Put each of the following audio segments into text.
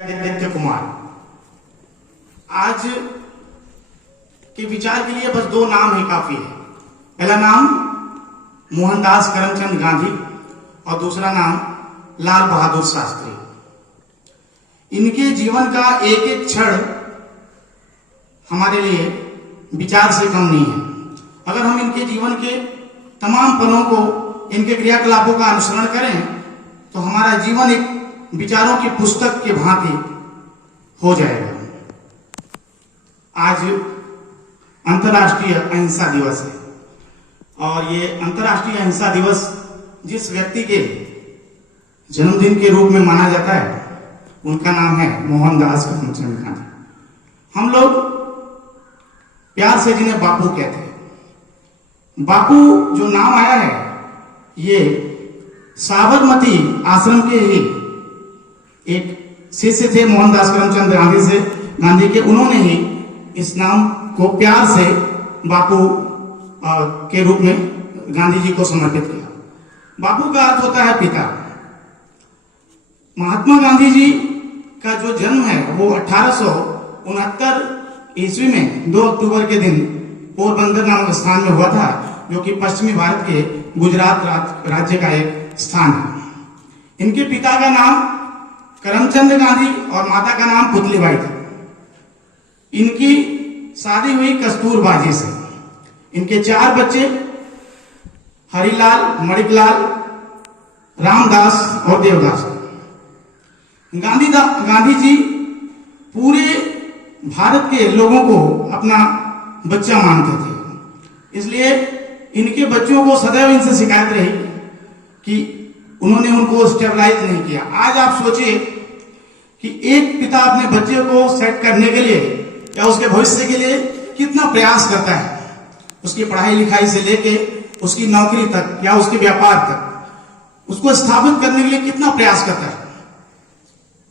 नित्य कुमार। आज के विचार के लिए बस दो नाम ही काफी है। पहला नाम मोहनदास करमचंद गांधी और दूसरा नाम लाल बहादुर शास्त्री। इनके जीवन का एक एक क्षण हमारे लिए विचार से कम नहीं है। अगर हम इनके जीवन के तमाम पलों को, इनके क्रियाकलापों का अनुसरण करें तो हमारा जीवन एक विचारों की पुस्तक के भांति हो जाएगा। आज अंतर्राष्ट्रीय अहिंसा दिवस है और ये अंतर्राष्ट्रीय अहिंसा दिवस जिस व्यक्ति के जन्मदिन के रूप में माना जाता है उनका नाम है मोहनदास करमचंद गांधी। हम लोग प्यार से जिन्हें बापू कहते हैं। बापू जो नाम आया है ये साबरमती आश्रम के ही एक शिष्य थे मोहनदास करमचंद गांधी के। उन्होंने ही इस नाम को प्यार से बापू के रूप में गांधी जी को समर्पित किया। बापू का अर्थ होता है पिता। महात्मा गांधी जी का जो जन्म है वो 1869 ईस्वी में 2 अक्टूबर के दिन पोरबंदर नामक स्थान में हुआ था, जो कि पश्चिमी भारत के गुजरात राज्य का एक स्थान है। इनके पिता का नाम करमचंद गांधी और माता का नाम पुतलीबाई था। इनकी शादी हुई कस्तूरबाजी से। इनके 4 बच्चे हरिलाल, मणिकलाल, रामदास और देवदास। गांधी जी पूरे भारत के लोगों को अपना बच्चा मानते थे, इसलिए इनके बच्चों को सदैव इनसे शिकायत रही कि उन्होंने उनको स्टेबलाइज नहीं किया। आज आप सोचिए कि एक पिता अपने बच्चे को सेट करने के लिए या उसके भविष्य के लिए कितना प्रयास करता है। उसकी पढ़ाई लिखाई से लेके उसकी नौकरी तक या उसके व्यापार तक उसको स्थापित करने के लिए कितना प्रयास करता है।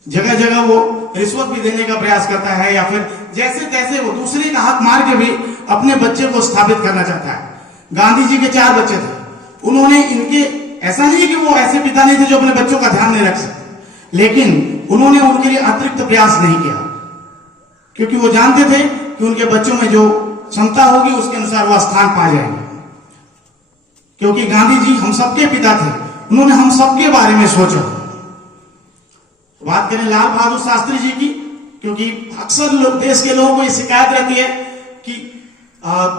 जगह जगह वो रिश्वत भी देने का प्रयास करता है या फिर जैसे तैसे वो दूसरे का हक मार के भी अपने बच्चे को स्थापित करना चाहता है। गांधी जी के 4 बच्चे थे। उन्होंने इनके, ऐसा नहीं है कि वो ऐसे पिता नहीं थे जो अपने बच्चों का ध्यान नहीं रख सकते, लेकिन उन्होंने उनके लिए अतिरिक्त प्रयास नहीं किया, क्योंकि वो जानते थे कि उनके बच्चों में जो क्षमता होगी उसके अनुसार वह स्थान पा जाएंगे। क्योंकि गांधी जी हम सबके पिता थे, उन्होंने हम सबके बारे में सोचा। बात करें लाल बहादुर शास्त्री जी की, क्योंकि अक्सर लोग, देश के लोगों को ये शिकायत रहती है कि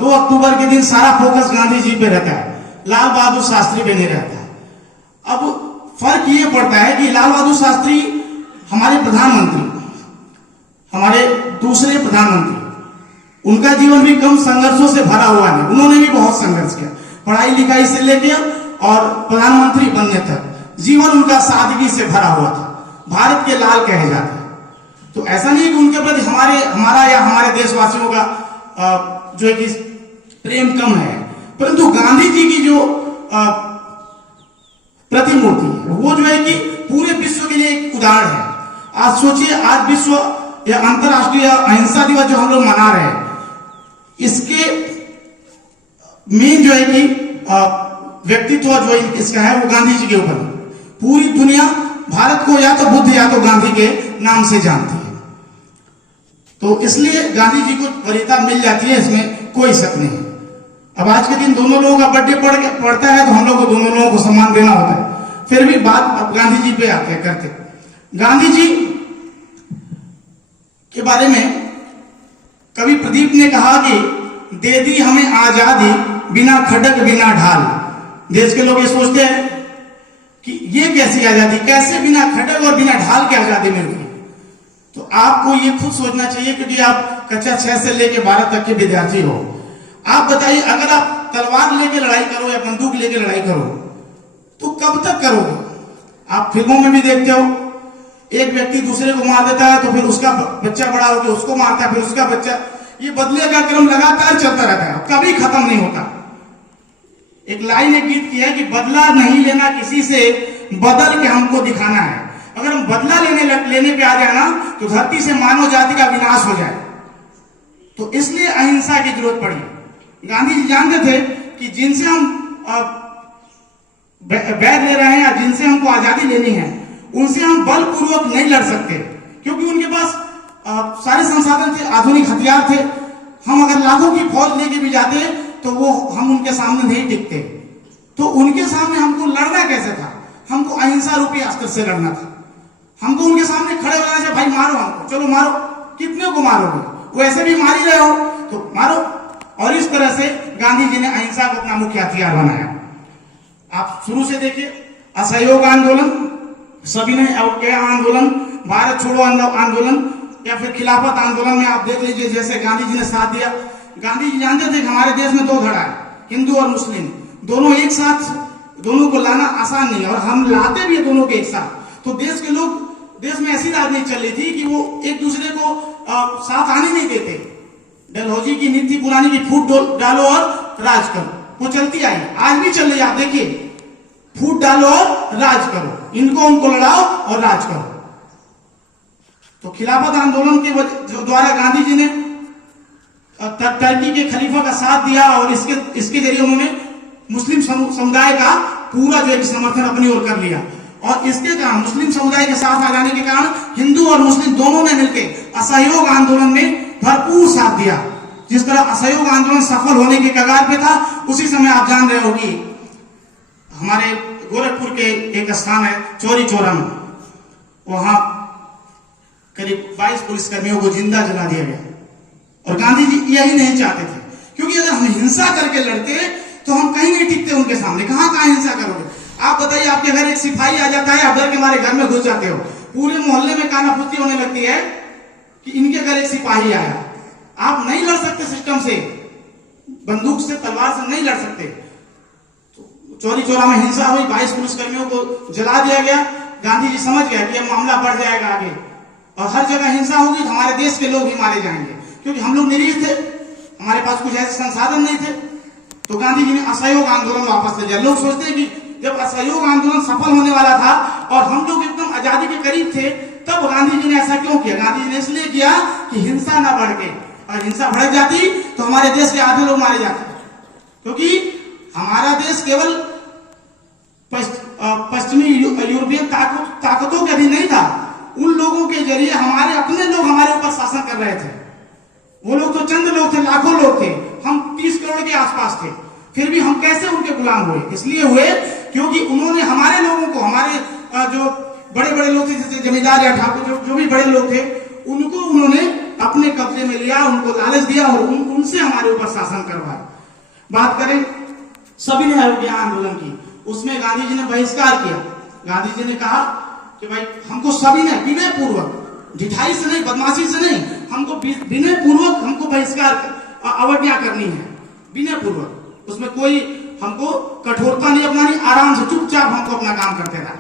2 अक्टूबर के दिन सारा फोकस गांधी जी पे रहता है, लाल बहादुर शास्त्री पे नहीं रहता है। अब फर्क ये पड़ता है कि लाल बहादुर शास्त्री हमारे प्रधानमंत्री, हमारे दूसरे प्रधानमंत्री, उनका जीवन भी कम संघर्षों से भरा हुआ है। उन्होंने भी बहुत संघर्ष किया, पढ़ाई लिखाई से लेकर और प्रधानमंत्री बनने तक जीवन उनका सादगी से भरा हुआ था। भारत के लाल कहे जाते हैं। तो ऐसा नहीं कि उनके प्रति हमारा या हमारे देशवासियों का जो है कि प्रेम कम है, परंतु गांधी जी की जो प्रतिमूर्ति है वो जो है कि पूरे विश्व के लिए एक उदाहरण है। आज सोचिए, आज विश्व या अंतर्राष्ट्रीय अहिंसा दिवस जो हम लोग मना रहे हैं, इसके मेन जो है कि व्यक्तित्व जो इसका है वो गांधी जी के ऊपर। पूरी दुनिया भारत को या तो बुद्ध या तो गांधी के नाम से जानती है, तो इसलिए गांधी जी को वरीयता मिल जाती है, इसमें कोई शक नहीं। अब आज के दिन दोनों लोगों का बर्थडे पड़ता है तो हम लोग को दोनों लोगों को सम्मान देना होता है। फिर भी बात अब गांधी जी पे आते करते। गांधी जी के बारे में कवि प्रदीप ने कहा कि दे दी हमें आजादी बिना खड़क बिना ढाल। देश के लोग ये सोचते हैं कि ये कैसी आजादी, कैसे बिना खड़क और बिना ढाल की आजादी मिल गई। तो आपको ये खुद सोचना चाहिए, क्योंकि आप कक्षा 6 से लेकर 12 तक के विद्यार्थी हो। आप बताइए, अगर आप तलवार लेके लड़ाई करो या बंदूक लेके लड़ाई करो तो कब तक करोगे? आप फिल्मों में भी देखते हो, एक व्यक्ति दूसरे को मार देता है तो फिर उसका बच्चा बड़ा होकर उसको मारता है, फिर उसका बच्चा, ये बदले का क्रम लगातार चलता रहता है, कभी खत्म नहीं होता। एक लाइन एक गीत की है कि बदला नहीं लेना किसी से, बदल के हमको दिखाना है। अगर हम बदला लेने पे आ जाए ना तो धरती से मानव जाति का विनाश हो जाए। तो इसलिए अहिंसा की जरूरत पड़ी। गांधी जी जानते थे कि जिनसे हम बैर ले रहे हैं या जिनसे हमको आजादी लेनी है, उनसे हम बलपूर्वक नहीं लड़ सकते, क्योंकि उनके पास सारे संसाधन थे, आधुनिक हथियार थे। हम अगर लाखों की फौज लेके भी जाते तो वो हम उनके सामने नहीं टिकते। तो उनके सामने हमको लड़ना कैसे था? हमको अहिंसा रूपी अस्त्र से लड़ना था। हमको उनके सामने खड़े हो जाना चाहिए, भाई मारो हमको, चलो मारो, कितने को मारोगे, वो ऐसे भी मार ही रहे हो तो मारो। और इस तरह से गांधी जी ने अहिंसा को अपना मुख्य हथियार बनाया। आप शुरू से देखिए, असहयोग आंदोलन, सविनय अवज्ञा आंदोलन, भारत छोड़ो आंदोलन या फिर खिलाफत आंदोलन में आप देख लीजिए जैसे गांधी जी ने साथ दिया। गांधी जी जानते थे कि हमारे देश में दो धड़ा है, हिंदू और मुस्लिम, दोनों एक साथ, दोनों को लाना आसान नहीं है, और हम लाते भी है दोनों को एक साथ। तो देश के लोग, देश में ऐसी राजनीति चल रही थी कि वो एक दूसरे को साथ आने नहीं देते। डलहौजी की नीति पुरानी की फूट डालो और राज करो, वो चलती आई, आज भी चल रही है। आप देखिए, फूट डालो और राज करो, इनको उनको लड़ाओ और राज करो। तो खिलाफत आंदोलन के द्वारा गांधी जी ने टर्की के खलीफा का साथ दिया और इसके जरिए उन्होंने मुस्लिम समुदाय का पूरा जो है समर्थन अपनी ओर कर लिया। और इसके कारण मुस्लिम समुदाय के साथ आ जाने के कारण हिंदू और मुस्लिम दोनों ने मिलकर असहयोग आंदोलन में भरपूर साथ दिया। जिस तरह असहयोग आंदोलन सफल होने के कगार पे था, उसी समय आप जान रहे हो कि हमारे गोरखपुर के एक स्थान है चौरी चौरा में, वहां करीब 22 पुलिसकर्मियों को जिंदा जला दिया गया। और गांधी जी यही नहीं चाहते थे, क्योंकि अगर हम हिंसा करके लड़ते तो हम कहीं नहीं टिकते उनके सामने। कहां कहां हिंसा करोगे? आप बताइए, आपके घर एक सिपाही आ जाता है, आप डर के हमारे घर में घुस जाते हो, पूरे मोहल्ले में कानाफूसी होने लगती है कि इनके घर एक सिपाही आया। आप नहीं लड़ सकते सिस्टम से, बंदूक से, तलवार से नहीं लड़ सकते। तो चौरी चौरा में हिंसा हुई, 22 पुलिसकर्मियों को जला दिया गया। गांधी जी समझ गया कि यह मामला बढ़ जाएगा आगे और हर जगह हिंसा होगी तो हमारे देश के लोग भी मारे जाएंगे, क्योंकि हम लोग निरीह थे, हमारे पास कुछ ऐसे संसाधन नहीं थे। तो गांधी जी ने असहयोग आंदोलन वापस ले लिया। लोग सोचते हैं कि जब असहयोग आंदोलन सफल होने वाला था और हम लोग एकदम आजादी के करीब थे, तब गांधी जी ने ऐसा क्यों किया? गांधी जी ने इसलिए किया कि हिंसा ना बढ़ के, अगर हिंसा बढ़ जाती तो हमारे देश के आधे लोग मारे जाते, क्योंकि हमारा देश केवल पश्चिमी यूरोपियन ताकतों के अधीन नहीं था। उन लोगों के जरिए हमारे अपने लोग हमारे ऊपर शासन कर रहे थे। वो लोग तो चंद लोग थे, लाखों लोग थे, हम 30 करोड़ के आसपास थे, फिर भी हम कैसे उनके गुलाम हुए? इसलिए हुए क्योंकि उन्होंने हमारे लोगों को, हमारे जो बड़े बड़े लोग थे, जैसे जमींदार या ठाकुर, जो भी बड़े लोग थे, उनको उन्होंने अपने कब्जे में लिया, उनको लालच दिया और उनसे हमारे ऊपर शासन करवाया। बात करें सविनय अवज्ञा आंदोलन की, उसमें गांधी जी ने बहिष्कार किया। गांधी जी ने कहा कि भाई हमको सविनय, विनय पूर्वक, ढिठाई से नहीं, बदमाशी से नहीं, हमको विनय पूर्वक हमको बहिष्कार, अवज्ञा करनी है, विनय पूर्वक। उसमें कोई हमको कठोरता नहीं अपनानी, आराम से चुपचाप हमको अपना काम करते रहा।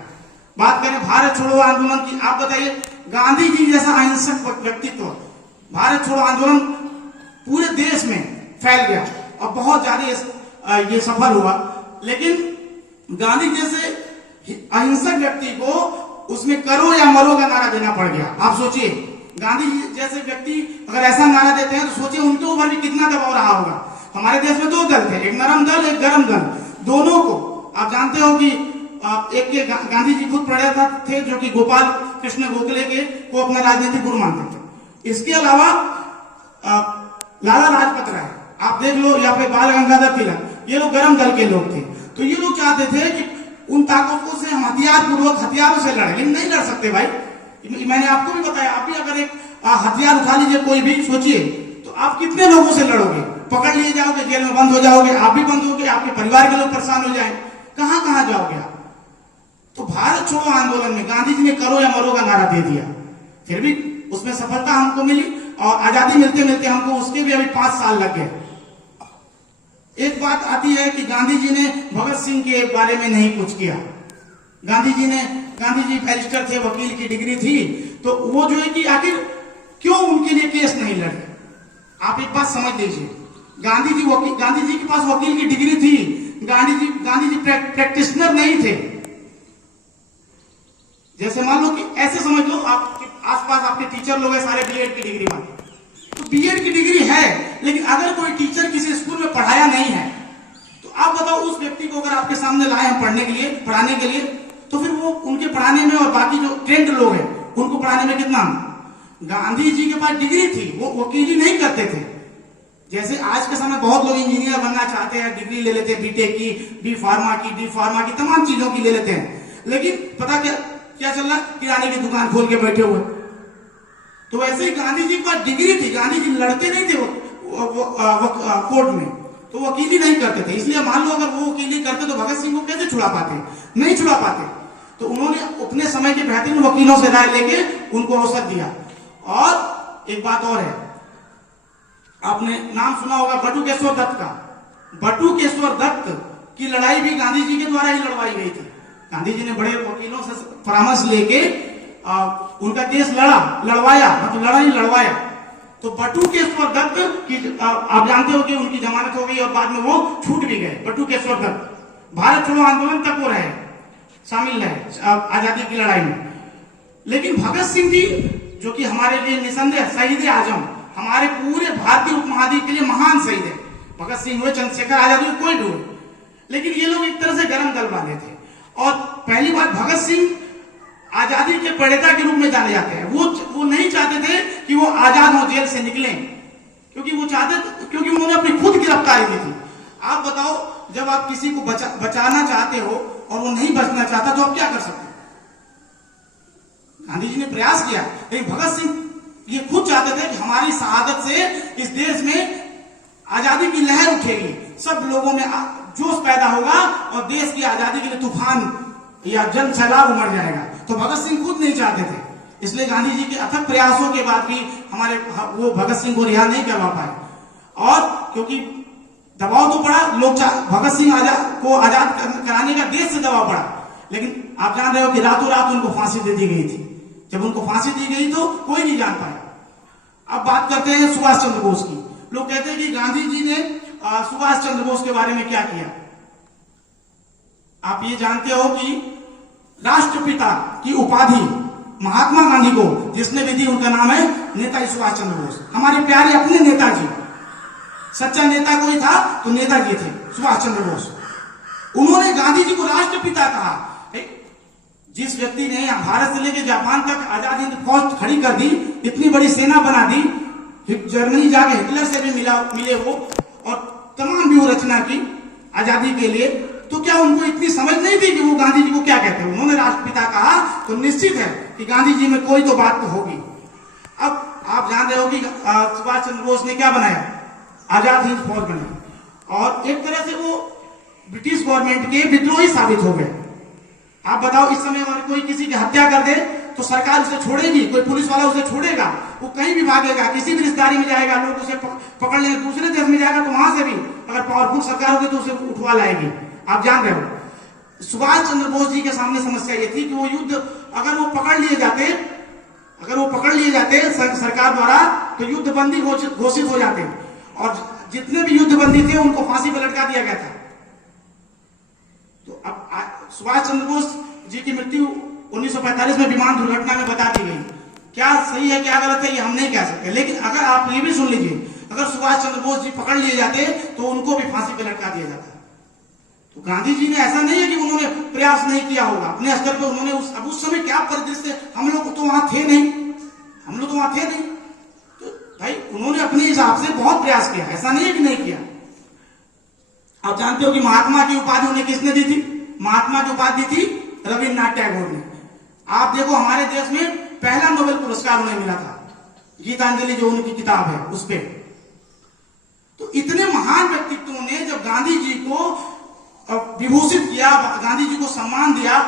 बात करें भारत छोड़ो आंदोलन की, आप बताइए, गांधी जी जैसा अहिंसक व्यक्तित्व, भारत छोड़ो आंदोलन पूरे देश में फैल गया और बहुत ज्यादा ये सफल हुआ। लेकिन गांधी जैसे अहिंसक व्यक्ति को उसमें करो या मरो का नारा देना पड़ गया। आप सोचिए, गांधी जी जैसे व्यक्ति अगर ऐसा नारा देते हैं तो सोचिए उनके ऊपर भी कितना दबाव रहा होगा। हमारे देश में 2 दल थे, एक नरम दल, एक गरम दल। दोनों को आप जानते हो कि एक के गांधी जी खुद प्रणेता थे, जो कि गोपाल कृष्ण गोखले को अपना राजनीतिक गुरु मानते थे। इसके अलावा लाला लाजपत राय आप देख लो, या फिर बाल गंगाधर तिलक, ये लोग गरम दल के लोग थे। तो ये लोग चाहते थे कि उन ताकतों से हम हथियारों से लड़े, लेकिन नहीं लड़ सकते भाई। मैंने आपको भी बताया, आप भी अगर एक हथियार उठा लीजिए कोई भी, सोचिए तो आप कितने लोगों से लड़ोगे? पकड़ लिए जाओगे, जेल में बंद हो जाओगे, आप भी बंद होगे, आपके परिवार के लोग परेशान हो जाए, कहां कहां जाओगे आप? तो भारत छोड़ो आंदोलन में गांधी जी ने करो या मरो का नारा दे दिया, फिर भी उसमें सफलता हमको मिली और आजादी मिलते मिलते हमको उसके भी अभी 5 साल लग गए। एक बात आती है कि गांधी जी ने भगत सिंह के बारे में नहीं कुछ किया। गांधी जी बैरिस्टर थे, वकील की डिग्री थी, तो वो जो है कि आखिर क्यों उनके लिए केस नहीं लड़े? आप एक बात समझ लीजिए, गांधी जी के पास वकील की डिग्री थी, गांधी जी प्रैक्टिशनर नहीं थे। जैसे मान लो कि ऐसे समझ लो, आपके आसपास आपके टीचर लोग हैं, सारे बीएड की डिग्री वाले, तो बीएड की डिग्री है, लेकिन अगर कोई टीचर किसी स्कूल में पढ़ाया नहीं है, तो आप बताओ उस व्यक्ति को अगर आपके सामने लाए हम पढ़ाने के लिए, तो फिर वो उनके पढ़ाने में और बाकी जो ट्रेंड लोग हैं उनको पढ़ाने में कितना गांधी जी के पास डिग्री थी, वो वकीली नहीं करते थे। जैसे आज के समय बहुत लोग इंजीनियर बनना चाहते हैं, डिग्री ले लेते हैं, बीटेक की, बी फार्मा की, डी फार्मा की, तमाम चीजों की ले लेते हैं, लेकिन पता क्या चल रहा, किराने की दुकान खोल के बैठे हुए। तो वैसे ही गांधी जी के पास डिग्री थी, गांधी जी लड़ते नहीं थे कोर्ट में, तो वकीली नहीं करते थे। इसलिए मान लो अगर वो वकीली करते तो भगत सिंह को कैसे छुड़ा पाते, नहीं छुड़ा पाते। तो उन्होंने अपने समय के बेहतरीन वकीलों से राय लेके उनको अवसर दिया। और एक बात और है, आपने नाम सुना होगा बटुकेश्वर दत्त का। बटुकेश्वर दत्त की लड़ाई भी गांधी जी के द्वारा ही लड़वाई गई थी। गांधी जी ने बड़े वकीलों से परामर्श लेके उनका केस लड़वाया, मतलब लड़ा नहीं लड़वाया। तो बटुकेश्वर दत्त की आप जानते हो कि उनकी जमानत हो गई और बाद में वो छूट भी गए। बटुकेश्वर दत्त भारत छोड़ो आंदोलन तक वो रहे, शामिल रहे आजादी की लड़ाई में। लेकिन भगत सिंह जी जो कि हमारे लिए निसंदेह शहीद आजम, हमारे पूरे भारतीय उपमहाद्वीप के लिए महान शहीद है। भगत सिंह हुए, चंद्रशेखर आजाद हुए, कोई भी हुए, लेकिन ये लोग एक तरह से गर्म दल वाले थे। और पहली बात, भगत सिंह आजादी के प्रणेता के रूप में जाने जाते हैं। वो नहीं चाहते थे कि वो आजाद हो, जेल से निकलें, क्योंकि उन्होंने अपनी खुद गिरफ्तारी दी थी। आप बताओ, जब आप किसी को बचाना चाहते हो और वो नहीं बचना चाहता तो आप क्या कर सकते हो? गांधी जी ने प्रयास किया, लेकिन भगत सिंह ये खुद चाहते थे कि हमारी शहादत से इस देश में आजादी की लहर उठेगी, सब लोगों में जोश पैदा होगा और देश की आजादी के लिए तूफान या जन सैलाब उमड़ जाएगा। तो भगत सिंह खुद नहीं चाहते थे, इसलिए गांधी जी के अथक प्रयासों के बाद भी वो भगत सिंह को रिहा नहीं करवा पाए। और क्योंकि दबाव तो पड़ा, लोग भगत सिंह को आजाद कराने का देश से दबाव पड़ा, लेकिन आप जान रहे हो कि रातों रात उनको फांसी दे दी गई थी। जब उनको फांसी दी गई तो कोई नहीं जान पाया। अब बात करते हैं सुभाष चंद्र बोस की। लोग कहते हैं कि गांधी जी ने सुभाष चंद्र बोस के बारे में क्या किया। आप ये जानते हो कि राष्ट्रपिता की उपाधि महात्मा गांधी को जिसने भी दी, उनका नाम है नेताजी सुभाष चंद्र बोस। हमारे प्यारे अपने नेताजी, सच्चा नेता कोई था तो नेताजी थे सुभाष चंद्र बोस। उन्होंने गांधी जी को राष्ट्रपिता कहा। जिस व्यक्ति ने भारत से लेकर जापान तक आजाद हिंद फौज खड़ी कर दी, इतनी बड़ी सेना बना दी, जर्मनी जाके हिटलर से भी मिले वो, और तमाम व्यूह रचना की आजादी के लिए, तो क्या उनको इतनी समझ नहीं थी कि वो गांधी जी को क्या कहते हैं? उन्होंने राष्ट्रपिता कहा तो निश्चित है कि गांधी जी में कोई तो बात तो होगी। अब आप जान रहे हो कि सुभाष चंद्र बोस ने क्या बनाया, आजाद हिंद फौज बनाई, और एक तरह से वो ब्रिटिश गवर्नमेंट के विद्रोही साबित हो गए। आप बताओ, इस समय अगर कोई किसी की हत्या कर दे तो सरकार उसे छोड़ेगी? कोई पुलिस वाला उसे छोड़ेगा? वो कहीं भी भागेगा, किसी भी रिश्तेदारी में जाएगा, लोग उसे पकड़ लेंगे। दूसरे देश में जाएगा तो वहां से भी अगर पावरफुल सरकार होगी तो उसे उठवा लाएगी। आप जान रहे हो, सुभाष चंद्र बोस जी के सामने समस्या ये थी कि वो युद्ध अगर वो पकड़ लिए जाते सरकार द्वारा, तो युद्ध बंदी घोषित हो जाते, और जितने भी युद्ध बंदी थे उनको फांसी पर लटका दिया गया था। तो अब सुभाष चंद्र बोस जी की मृत्यु 1945 में विमान दुर्घटना में बता दी गई। क्या सही है क्या गलत है ये हम नहीं कह सकते, लेकिन अगर आप ये भी सुन लीजिए, अगर सुभाष चंद्र बोस जी पकड़ लिए जाते तो उनको भी फांसी पर लटका दिया जाता। तो गांधी जी ने ऐसा नहीं है कि उन्होंने प्रयास नहीं किया होगा अपने स्तर पर। उन्होंने उस समय क्या परिदृश्य, हम लोग तो वहां थे नहीं, तो भाई उन्होंने अपने हिसाब से बहुत प्रयास किया, ऐसा नहीं है कि नहीं किया। आप जानते हो कि महात्मा की उपाधि उन्हें किसने दी थी? महात्मा की उपाधि थी रविन्द्रनाथ टैगोर ने। आप देखो, हमारे देश में पहला नोबेल पुरस्कार उन्हें मिला था, गीतांजलि जो उनकी किताब है उस पे। तो इतने महान व्यक्तित्वों ने जब गांधी जी को विभूषित किया, गांधी जी को सम्मान दिया,